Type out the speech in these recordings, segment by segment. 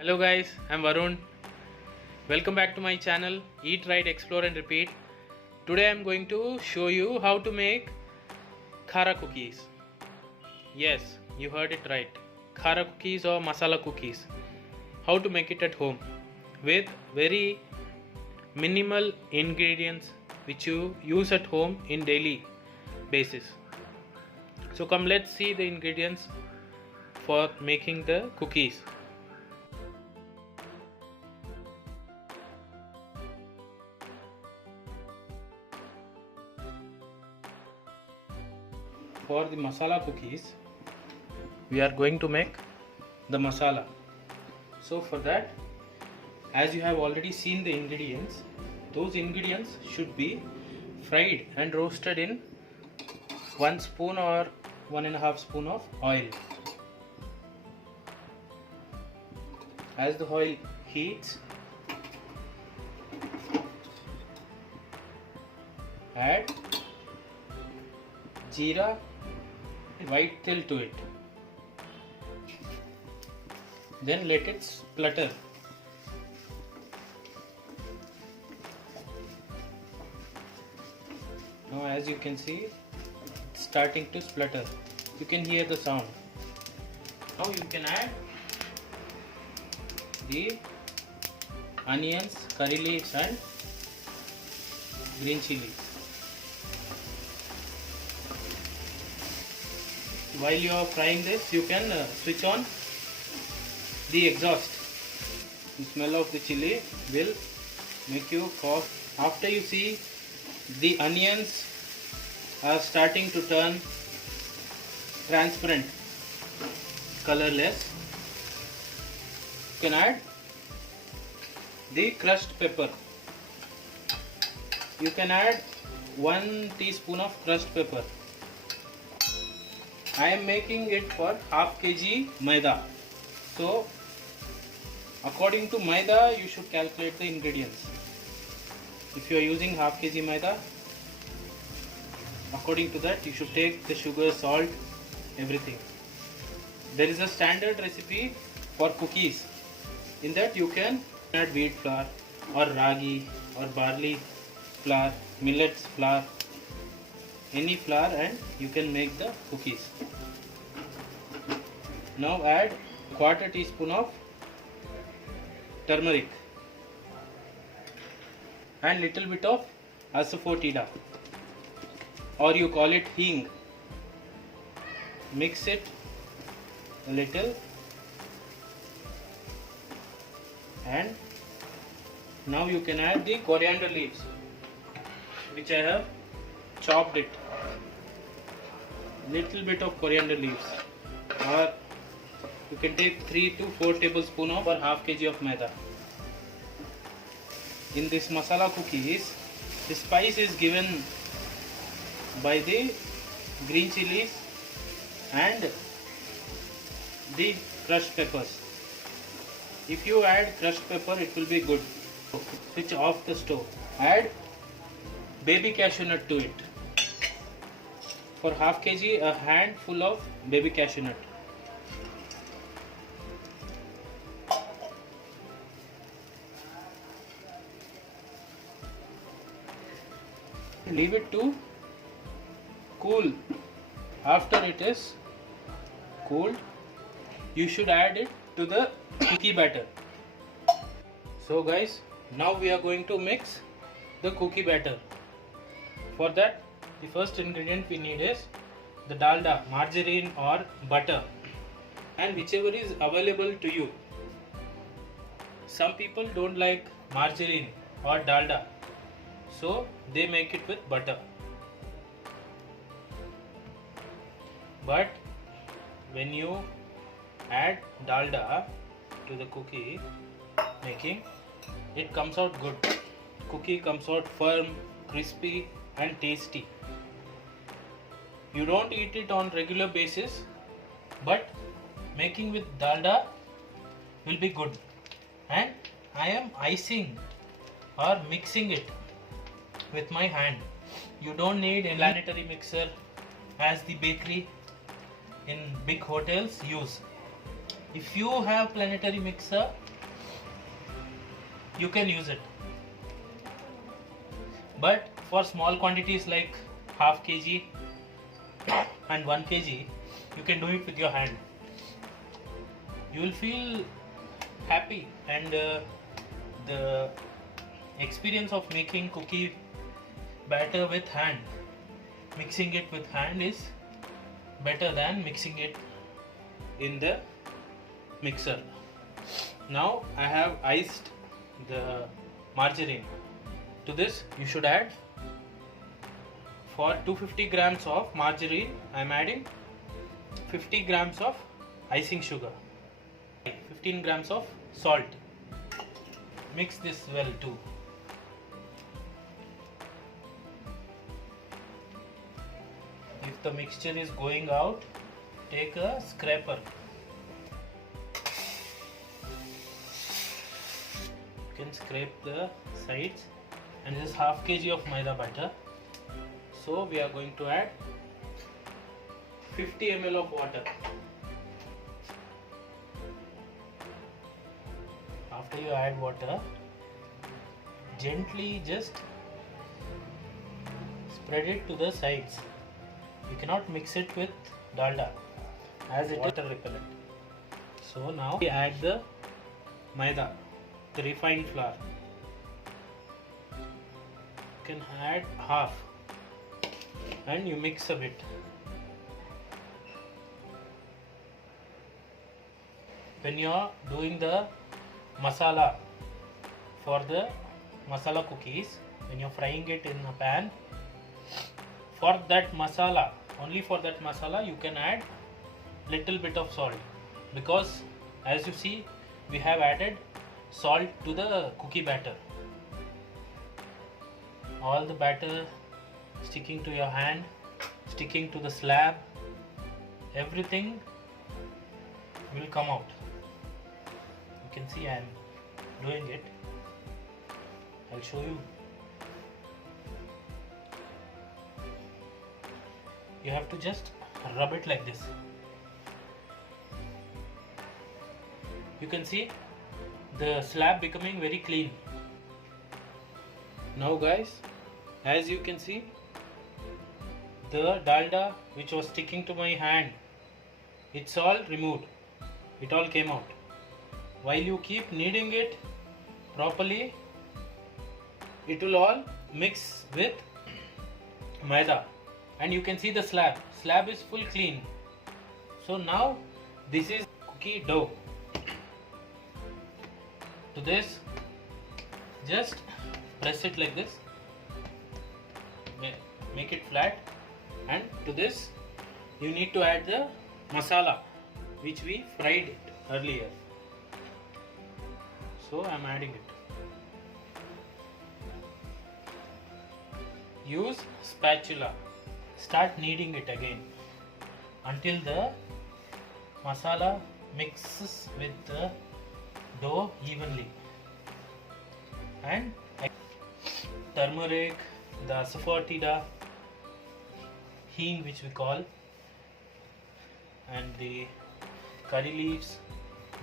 Hello guys, I'm Varun. Welcome back to my channel Eat Right Explore and Repeat. Today I'm going to show you how to make khara cookies. Yes, you heard it right. Khara cookies or masala cookies. How to make it at home with very minimal ingredients which you use at home in daily basis. So come, let's see the ingredients for making the cookies. For the masala cookies, we are going to make the masala. So for that, as you have already seen the ingredients, those ingredients should be fried and roasted in 1 spoon or 1.5 spoon of oil. As the oil heats, add jeera, white till to it. Then let it splutter. Now as you can see, it's starting to splutter. You can hear the sound. Now you can add the onions, curry leaves and green chilies. While you are frying this, you can switch on the exhaust. The smell of the chili will make you cough. After you see the onions are starting to turn transparent, colorless, you can add the crushed pepper. You can add 1 teaspoon of crushed pepper. I am making it for half kg maida. So according to maida, you should calculate the ingredients. If you are using half kg maida, according to that you should take the sugar, salt, everything. There is a standard recipe for cookies. In that you can add wheat flour or ragi or barley flour, millets flour, any flour, and you can make the cookies. Now add 1/4 teaspoon of turmeric and little bit of asafoetida, or you call it hing. Mix it a little and now you can add the coriander leaves, which I have chopped it. Little bit of coriander leaves, or you can take 3 to 4 tablespoons of or half kg of maida. In this masala cookies, the spice is given by the green chilies and the crushed peppers. If you add crushed pepper, it will be good. Switch off the stove. Add baby cashew nut to it. For half kg, a handful of baby cashew nut. Leave it to cool. After it is cooled, you should add it to the cookie batter. So guys, now we are going to mix the cookie batter. For that, the first ingredient we need is the dalda, margarine or butter, and whichever is available to you. Some people don't like margarine or dalda, so they make it with butter. But when you add dalda to the cookie making, it comes out good. Cookie comes out firm, crispy and tasty. You don't eat it on regular basis, but making with dalda will be good. And I am icing or mixing it with my hand. You don't need a planetary mixer as the bakery in big hotels use. If you have planetary mixer, you can use it. But for small quantities like half kg and 1 kg, you can do it with your hand. You will feel happy, and the experience of making cookie batter with hand, mixing it with hand, is better than mixing it in the mixer. Now I have iced the margarine. To this you should add, for 250 grams of margarine I am adding 50 grams of icing sugar, 15 grams of salt. Mix this well too. If the mixture is going out, take a scraper. You can scrape the sides. And this is half kg of maida batter. So we are going to add 50 ml of water. After you add water, gently just spread it to the sides. You cannot mix it with dalda, as it is water repellent. So now we add the maida, the refined flour. You can add half and you mix a bit. When you are doing the masala for the masala cookies, when you are frying it in a pan, for that masala, only for that masala, you can add little bit of salt, because as you see, we have added salt to the cookie batter. All the batter sticking to your hand, sticking to the slab, everything will come out. You can see I am doing it. I'll show you. You have to just rub it like this. You can see the slab becoming very clean. Now guys, as you can see, the dalda which was sticking to my hand, it's all removed. It all came out. While you keep kneading it properly, it will all mix with maida, and you can see the slab is full clean. So now this is cookie dough. To this, just press it like this, make it flat, and to this you need to add the masala which we fried it earlier. So I am adding it. Use spatula. Start kneading it again until the masala mixes with the dough evenly. And turmeric, the asafoetida, hing which we call, and the curry leaves,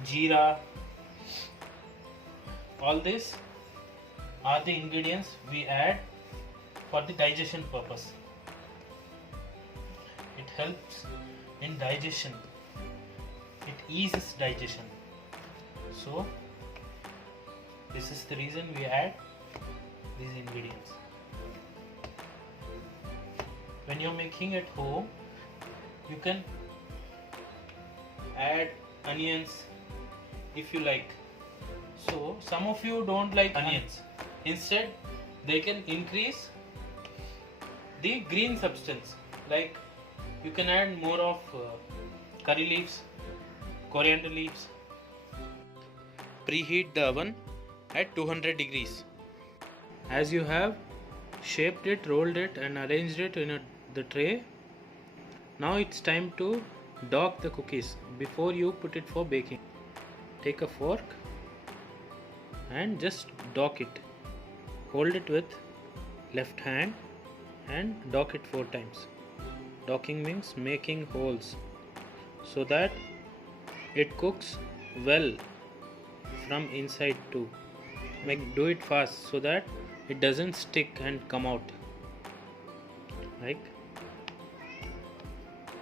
jeera, all this are the ingredients we add for the digestion purpose. It helps in digestion. It eases digestion. So this is the reason we add these ingredients. When you're making at home, you can add onions if you like. So some of you don't like onions. Instead, they can increase the green substance. Like you can add more of curry leaves, coriander leaves. Preheat the oven at 200 degrees. As you have shaped it, rolled it and arranged it in the tray, now it's time to dock the cookies before you put it for baking. Take a fork and just dock it. Hold it with left hand and dock it 4 times. Docking means making holes so that it cooks well from inside too. do it fast so that it doesn't stick and come out. Like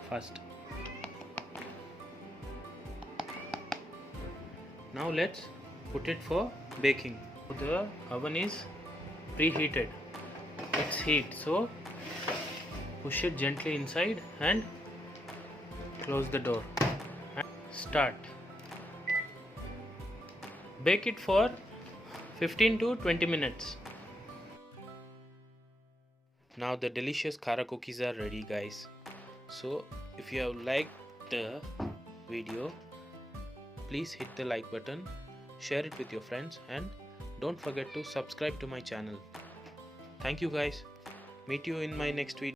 fast. Now let's put it for baking. The oven is preheated. It's heat, so push it gently inside and close the door and start. Bake it for 15 to 20 minutes. Now the delicious Khara cookies are ready, guys. So if you have liked the video, please hit the like button, share it with your friends, and don't forget to subscribe to my channel. Thank you guys. Meet you in my next video.